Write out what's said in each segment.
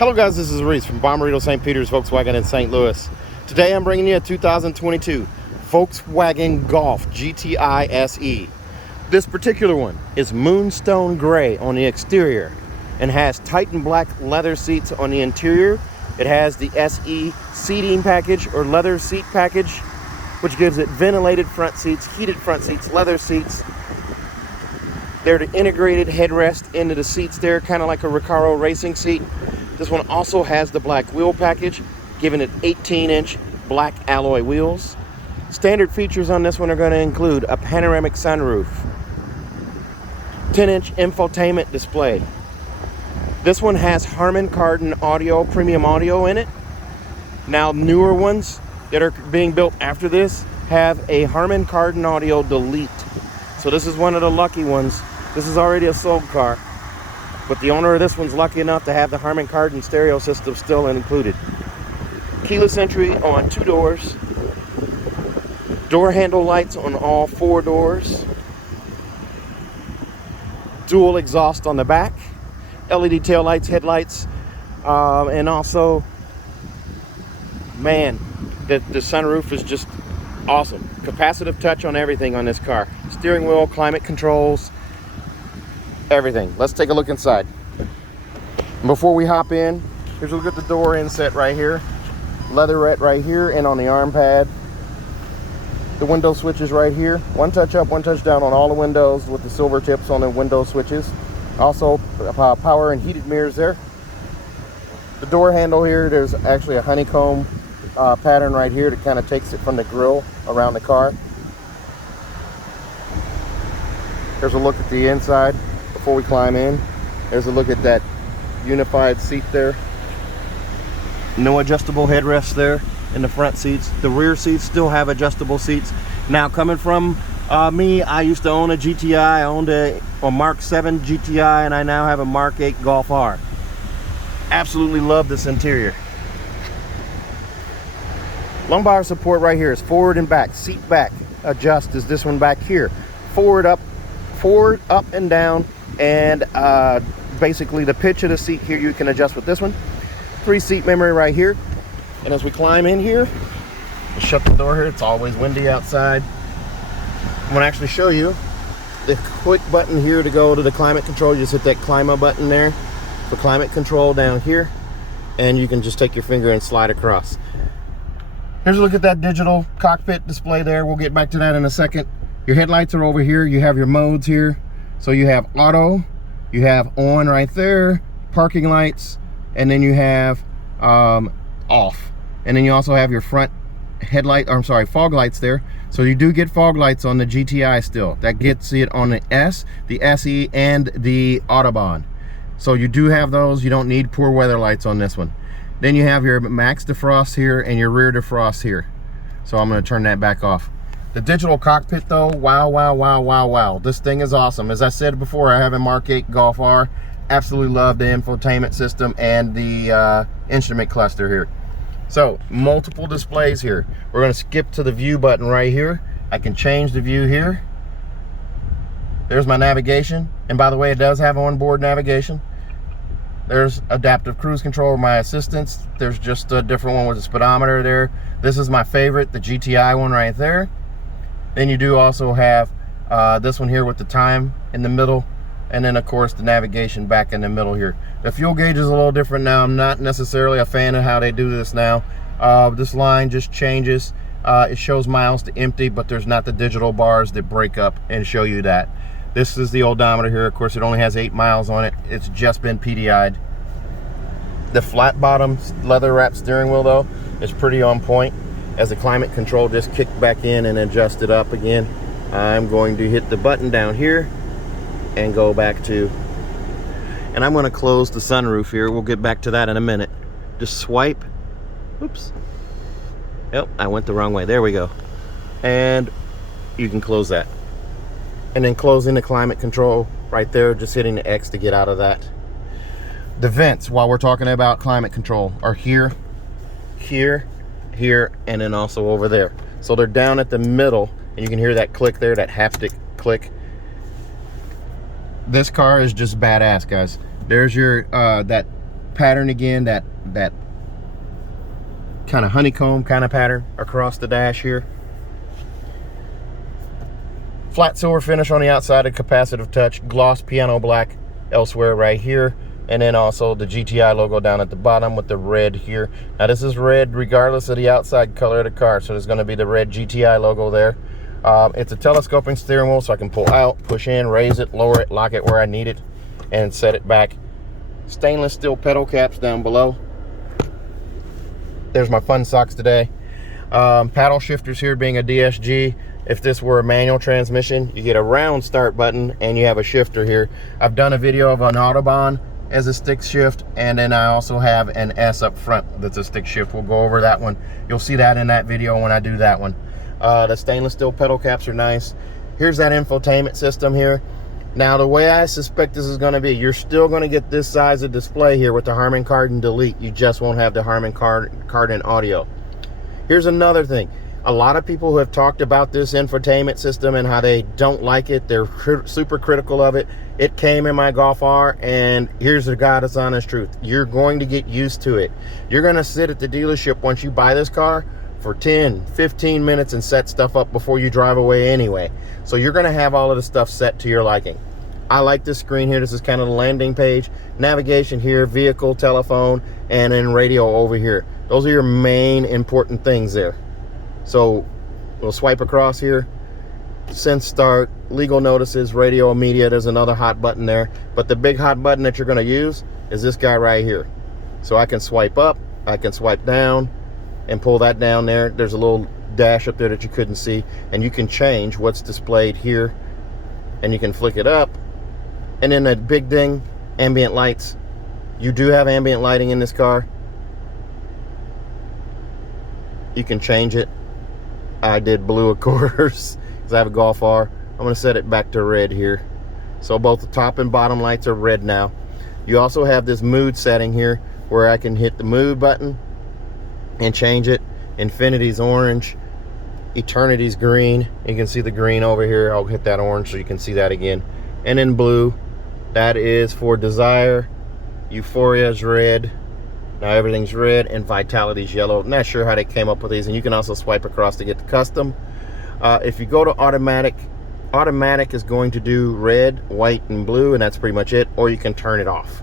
Hello guys, this is Reese from Bommarito St. Peter's Volkswagen in St. Louis. Today I'm bringing you a 2022 Volkswagen Golf GTI SE. This particular one is moonstone gray on the exterior and has Titan black leather seats on the interior. It has the SE seating package or leather seat package, which gives it ventilated front seats, heated front seats, leather seats. They're the integrated headrest into the seats there, kind of like a Recaro racing seat. This one also has the black wheel package, giving it 18-inch black alloy wheels. Standard features on this one are going to include a panoramic sunroof, 10-inch infotainment display. This one has Harman Kardon audio, premium audio in it. Now newer ones that are being built after this have a Harman Kardon audio delete. So this is one of the lucky ones. This is already a sold car, but the owner of this one's lucky enough to have the Harman Kardon stereo system still included. Keyless entry on 2 doors. Door handle lights on all 4 doors. Dual exhaust on the back. LED tail lights, headlights, and also, man, the sunroof is just awesome. Capacitive touch on everything on this car. Steering wheel, climate controls, everything. Let's take a look inside. Before we hop in, here's a look at the door inset right here. Leatherette right here and on the arm pad. The window switches right here. One touch up, one touch down on all the windows with the silver tips on the window switches. Also power and heated mirrors there. The door handle here, there's actually a honeycomb pattern right here that kind of takes it from the grill around the car. Here's a look at the inside before we climb in. There's a look at that unified seat there. No adjustable headrests there in the front seats. The rear seats still have adjustable seats. Now coming from me, I used to own a GTI. I owned a Mark 7 GTI, and I now have a Mark 8 Golf R. Absolutely love this interior. Lumbar support right here is forward and back. Seat back adjust is this one back here. Forward, up and down, and basically the pitch of the seat here you can adjust with this one. 3-seat memory right here. And as we climb in here, we'll shut the door here. It's always windy outside. I'm going to actually show you the quick button here to go to the climate control. You just hit that climate button there for climate control down here, and you can just take your finger and slide across. Here's a look at that digital cockpit display there. We'll get back to that in a second. Your headlights are over here. You have your modes here. So you have auto, you have on right there, parking lights, and then you have off. And then you also have your front fog lights there. So you do get fog lights on the GTI still. That gets it on the S, the SE, and the Autobahn. So you do have those. You don't need poor weather lights on this one. Then you have your max defrost here and your rear defrost here. So I'm going to turn that back off. The digital cockpit though, wow, wow, wow, wow, wow. This thing is awesome. As I said before, I have a Mark 8 Golf R. Absolutely love the infotainment system and the instrument cluster here. So multiple displays here. We're going to skip to the view button right here. I can change the view here. There's my navigation, and by the way, it does have onboard navigation. There's adaptive cruise control, my assistance. There's just a different one with a speedometer there. This is my favorite, the GTI one right there. Then you do also have this one here with the time in the middle, and then of course the navigation back in the middle here. The fuel gauge is a little different now. I'm not necessarily a fan of how they do this now. This line just changes. It shows miles to empty, but there's not the digital bars that break up and show you that. This is the odometer here. Of course, it only has 8 miles on it. It's just been PDI'd. The flat bottom leather wrap steering wheel though is pretty on point. As the climate control just kicked back in and adjusted up again, I'm going to hit the button down here and go back to, and I'm going to close the sunroof here. We'll get back to that in a minute. Just swipe. Oops. Yep, I went the wrong way. There we go. And you can close that. And then closing the climate control right there, just hitting the X to get out of that. The vents, while we're talking about climate control, are here, here, here, and then also over there. So they're down at the middle, and you can hear that click there, that haptic click. This car is just badass, guys. There's your that pattern again, that kind of honeycomb kind of pattern across the dash here. Flat silver finish on the outside, a capacitive touch, gloss piano black elsewhere right here, and then also the GTI logo down at the bottom with the red here. Now this is red regardless of the outside color of the car, so there's going to be the red GTI logo there. It's a telescoping steering wheel, so I can pull out, push in, raise it, lower it, lock it where I need it, and set it back. Stainless steel pedal caps down below. There's my fun socks today. Paddle shifters here being a DSG. If this were a manual transmission, you get a round start button and you have a shifter here. I've done a video of an Autobahn as a stick shift, and then I also have an S up front that's a stick shift. We'll go over that one. You'll see that in that video when I do that one. The stainless steel pedal caps are nice. Here's that infotainment system here. Now the way I suspect this is going to be, you're still going to get this size of display here with the Harman Kardon delete. You just won't have the Harman Kardon audio. Here's another thing. A lot of people who have talked about this infotainment system and how they don't like it, they're super critical of it. It came in my Golf R, and here's the God's honest truth. You're going to get used to it. You're going to sit at the dealership once you buy this car for 10, 15 minutes and set stuff up before you drive away anyway. So you're going to have all of the stuff set to your liking. I like this screen here. This is kind of the landing page. Navigation here, vehicle, telephone, and then radio over here. Those are your main important things there. So we'll swipe across here, send start, legal notices, radio, media. There's another hot button there, but the big hot button that you're going to use is this guy right here. So I can swipe up, I can swipe down and pull that down there. There's a little dash up there that you couldn't see, and you can change what's displayed here, and you can flick it up. And then that big thing, ambient lights. You do have ambient lighting in this car. You can change it. I did blue, of course, because I have a Golf R. I'm going to set it back to red here. So both the top and bottom lights are red now. You also have this mood setting here where I can hit the mood button and change it. Infinity's orange, Eternity's green. You can see the green over here. I'll hit that orange so you can see that again. And then blue, that is for desire. Euphoria's red. Now everything's red, and Vitality's yellow. Not sure how they came up with these, and you can also swipe across to get the custom. If you go to automatic, automatic is going to do red, white, and blue, and that's pretty much it, or you can turn it off.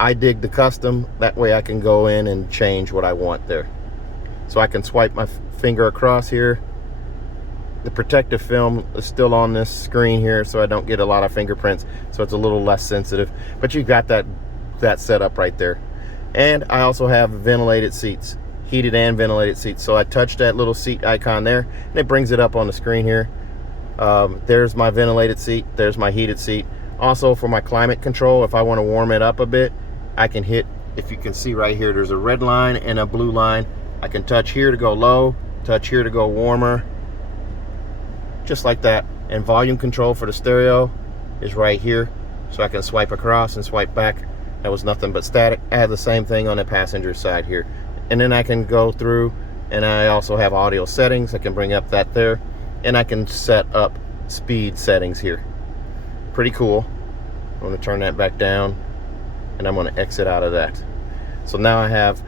I dig the custom. That way I can go in and change what I want there. So I can swipe my finger across here. The protective film is still on this screen here, so I don't get a lot of fingerprints, so it's a little less sensitive. But you've got that set up right there. And I also have ventilated seats, heated and ventilated seats. So I touch that little seat icon there, and it brings it up on the screen here. There's my ventilated seat, there's my heated seat. Also for my climate control, if I want to warm it up a bit, I can hit, if you can see right here, there's a red line and a blue line. I can touch here to go low, touch here to go warmer, just like that. And volume control for the stereo is right here, so I can swipe across and swipe back. That was nothing but static. I have the same thing on the passenger side here. And then I can go through, and I also have audio settings. I can bring up that there, and I can set up speed settings here. Pretty cool. I'm going to turn that back down, and I'm going to exit out of that. So now I have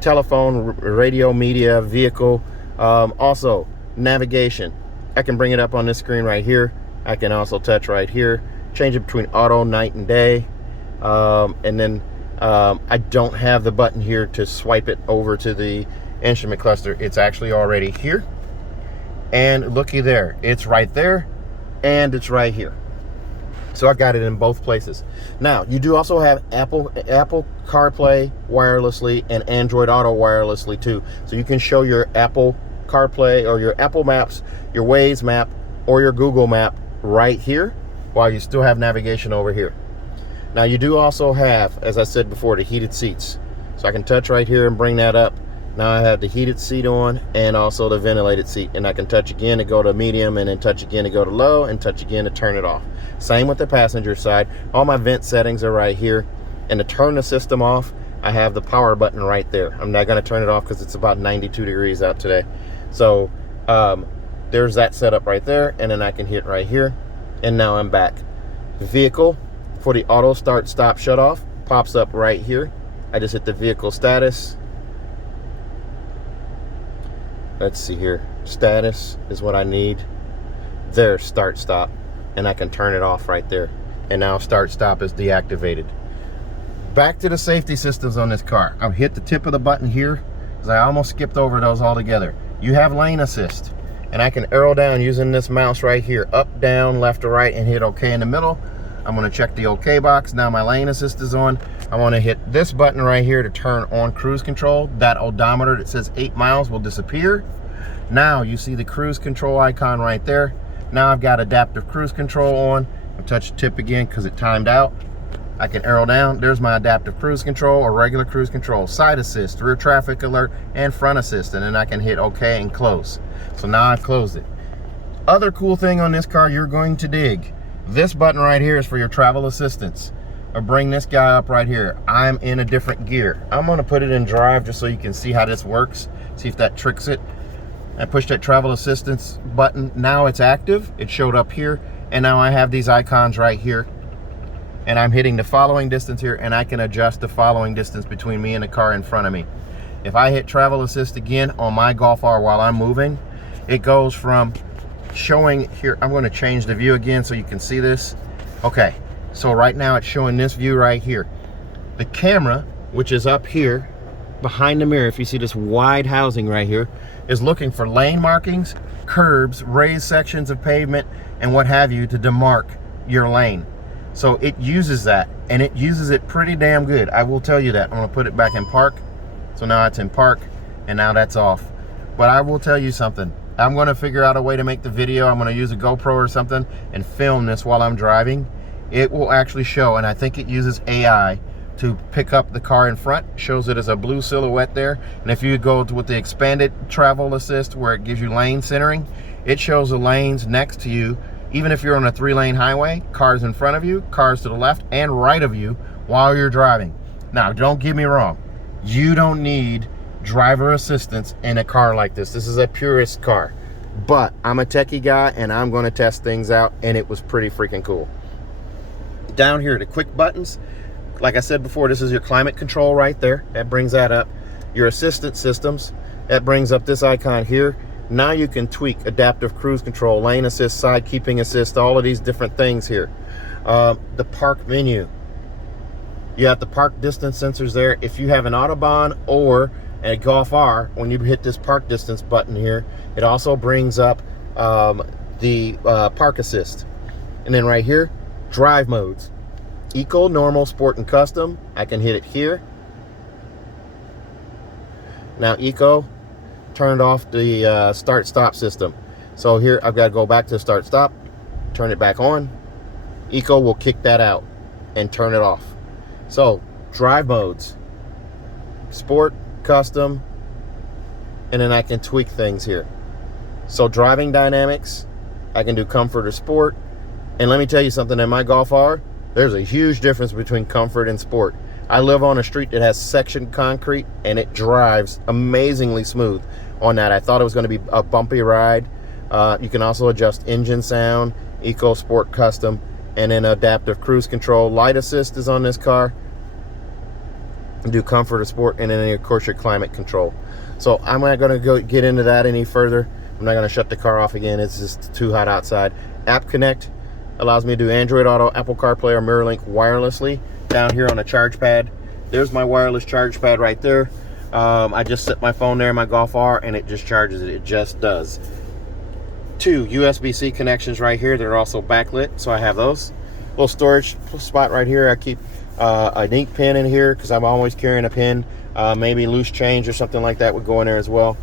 telephone, radio, media, vehicle, also navigation. I can bring it up on this screen right here. I can also touch right here, change it between auto, night, and day. And then I don't have the button here to swipe it over to the instrument cluster. It's actually already here, and looky there, it's right there, and it's right here. So I got it in both places. Now you do also have Apple CarPlay wirelessly and Android Auto wirelessly too, so you can show your Apple CarPlay or your Apple Maps, your Waze map, or your Google map right here, while you still have navigation over here. Now you do also have, as I said before, the heated seats. So I can touch right here and bring that up. Now I have the heated seat on, and also the ventilated seat. And I can touch again to go to medium, and then touch again to go to low, and touch again to turn it off. Same with the passenger side. All my vent settings are right here. And to turn the system off, I have the power button right there. I'm not going to turn it off because it's about 92 degrees out today. So there's that setup right there, and then I can hit right here, and now I'm back. Vehicle for the auto start, stop, shut off pops up right here. I just hit the vehicle status. Let's see here. Status is what I need. There's start stop. And I can turn it off right there. And now start stop is deactivated. Back to the safety systems on this car. I've hit the tip of the button here because I almost skipped over those altogether. You have lane assist. And I can arrow down using this mouse right here. Up, down, left or right, and hit OK in the middle. I'm going to check the OK box. Now my lane assist is on. I want to hit this button right here to turn on cruise control. That odometer that says 8 miles will disappear. Now you see the cruise control icon right there. Now I've got adaptive cruise control on. I'll touch the tip again because it timed out. I can arrow down. There's my adaptive cruise control or regular cruise control. Side assist, rear traffic alert, and front assist. And then I can hit OK and close. So now I've closed it. Other cool thing on this car you're going to dig. This button right here is for your travel assistance. I'll bring this guy up right here. I'm in a different gear. I'm going to put it in drive just so you can see how this works. See if that tricks it. I pushed that travel assistance button. Now it's active. It showed up here. And now I have these icons right here. And I'm hitting the following distance here. And I can adjust the following distance between me and the car in front of me. If I hit travel assist again on my Golf R while I'm moving, it goes from showing here. I'm going to change the view again so you can see this. Okay, so right now it's showing this view right here. The camera, which is up here behind the mirror, if you see this wide housing right here, is looking for lane markings, curbs, raised sections of pavement, and what have you to demarc your lane. So it uses that, and it uses it pretty damn good. I will tell you that. I'm going to put it back in park. So now it's in park, and now that's off. But I will tell you something. I'm going to figure out a way to make the video. I'm going to use a GoPro or something and film this while I'm driving. It will actually show, and I think it uses AI to pick up the car in front. Shows it as a blue silhouette there. And if you go with the expanded travel assist where it gives you lane centering, it shows the lanes next to you. Even if you're on a 3-lane highway, cars in front of you, cars to the left and right of you while you're driving. Now, don't get me wrong. You don't need driver assistance in a car like this. This is a purist car. But I'm a techie guy and I'm going to test things out, and it was pretty freaking cool. Down here, the quick buttons. Like I said before, this is your climate control right there. That brings that up. Your assistance systems. That brings up this icon here. Now you can tweak adaptive cruise control, lane assist, side keeping assist, all of these different things here. The park menu. You have the park distance sensors there. If you have an Autobahn or a Golf R, when you hit this park distance button here, it also brings up the park assist. And then right here, drive modes. Eco, normal, sport, and custom. I can hit it here. Now Eco turned off the start-stop system. So here I've got to go back to start-stop, turn it back on. Eco will kick that out and turn it off. So drive modes, sport, custom, and then I can tweak things here. So driving dynamics, I can do comfort or sport. And let me tell you something, in my Golf R, there's a huge difference between comfort and sport. I live on a street that has sectioned concrete, and it drives amazingly smooth on that. I thought it was going to be a bumpy ride. You can also adjust engine sound, Eco, Sport, Custom, and then adaptive cruise control. Light assist is on this car. Do comfort or sport, and then of course your climate control. So I'm not going to go get into that any further. I'm not going to shut the car off again. It's just too hot outside. App Connect allows me to do Android Auto, Apple CarPlay, or MirrorLink wirelessly. Down here on the charge pad, there's my wireless charge pad right there. I just set my phone there in my Golf R, and it just charges it. It just does. 2 USB-C connections right here. They're also backlit, so I have those. Little storage spot right here. I keep an ink pen in here because I'm always carrying a pen. Maybe loose change or something like that would go in there as well.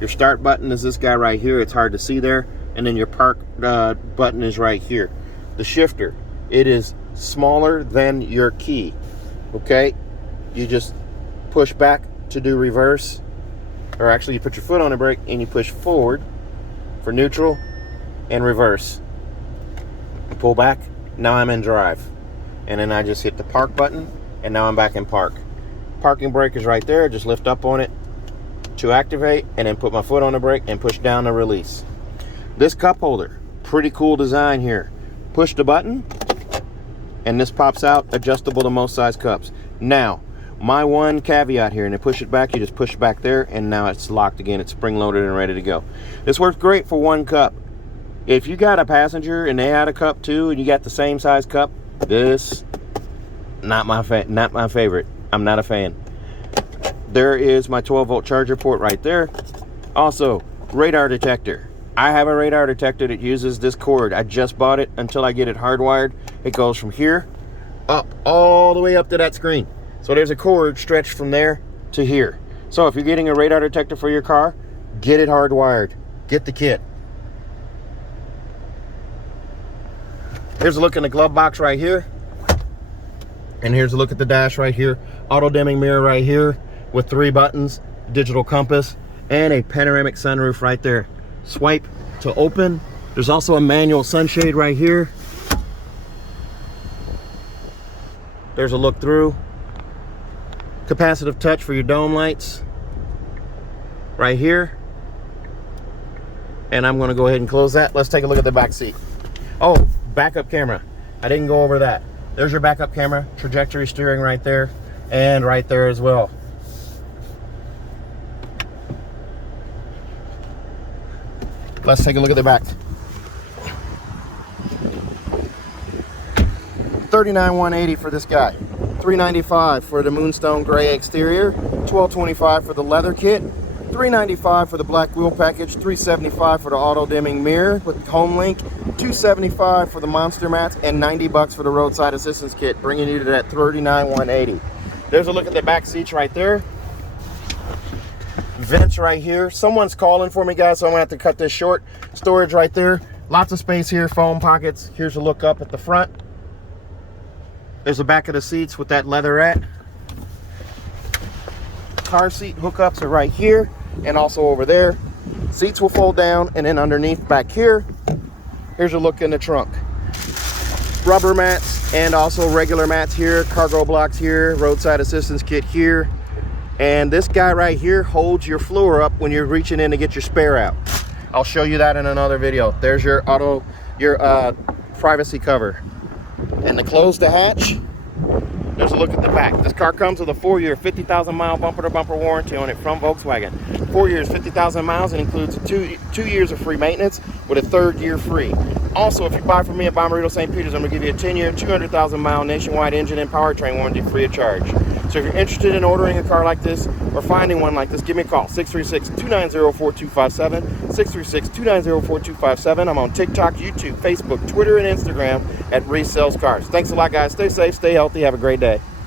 Your start button is this guy right here. It's hard to see there. And then your park button is right here. The shifter, it is smaller than your key. Okay, you just push back to do reverse, or actually you put your foot on the brake and you push forward for neutral and reverse. You pull back, now I'm in drive, and then I just hit the park button, and now I'm back in park. Parking brake is right there. Just lift up on it to activate, and then put my foot on the brake and push down to release. This cup holder, pretty cool design here. Push the button and this pops out, adjustable to most size cups. Now My one caveat here, and to push it back, you just push it back there, and now it's locked again. It's spring loaded and ready to go. This works great for one cup. If you got a passenger and they had a cup too, and you got the same size cup, this not my favorite. I'm not a fan. There is my 12-volt charger port right there. Also, radar detector. I have a radar detector that uses this cord. I just bought it. Until I get it hardwired, it goes from here up all the way up to that screen. So there's a cord stretched from there to here. So if you're getting a radar detector for your car, get it hardwired. Get the kit. Here's a look in the glove box right here. And here's a look at the dash right here. Auto dimming mirror right here with 3 buttons, digital compass, and a panoramic sunroof right there. Swipe to open. There's also a manual sunshade right here. There's a look through. Capacitive touch for your dome lights right here. And I'm going to go ahead and close that. Let's take a look at the back seat. Oh, backup camera. I didn't go over that. There's your backup camera, trajectory steering right there, and right there as well. Let's take a look at the back. $39,180 for this guy. $395 for the moonstone gray exterior. $1225 for the leather kit. $395 for the black wheel package. $375 for the auto dimming mirror with home link. $275 for the monster mats, and $90 for the roadside assistance kit, bringing you to that $39,180. There's a look at the back seats right there. Vents right here. Someone's calling for me, guys, so I'm gonna have to cut this short. Storage right there. Lots of space here, phone pockets. Here's a look up at the front. There's the back of the seats with that leatherette. Car seat hookups are right here and also over there. Seats will fold down, and then underneath back here, here's a look in the trunk. Rubber mats and also regular mats here, cargo blocks here, roadside assistance kit here. And this guy right here holds your floor up when you're reaching in to get your spare out. I'll show you that in another video. There's your privacy cover. And to close the hatch, there's a look at the back. This car comes with a 4-year, 50,000-mile bumper-to-bumper warranty on it from Volkswagen. 4 years, 50,000 miles, and includes 2 years of free maintenance with a 3rd year free. Also, if you buy from me at Bommarito St. Peter's, I'm going to give you a 10-year, 200,000-mile nationwide engine and powertrain warranty free of charge. So if you're interested in ordering a car like this or finding one like this, give me a call, 636-290-4257, 636-290-4257. I'm on TikTok, YouTube, Facebook, Twitter, and Instagram at Reese Sells Cars. Thanks a lot, guys. Stay safe, stay healthy, have a great day.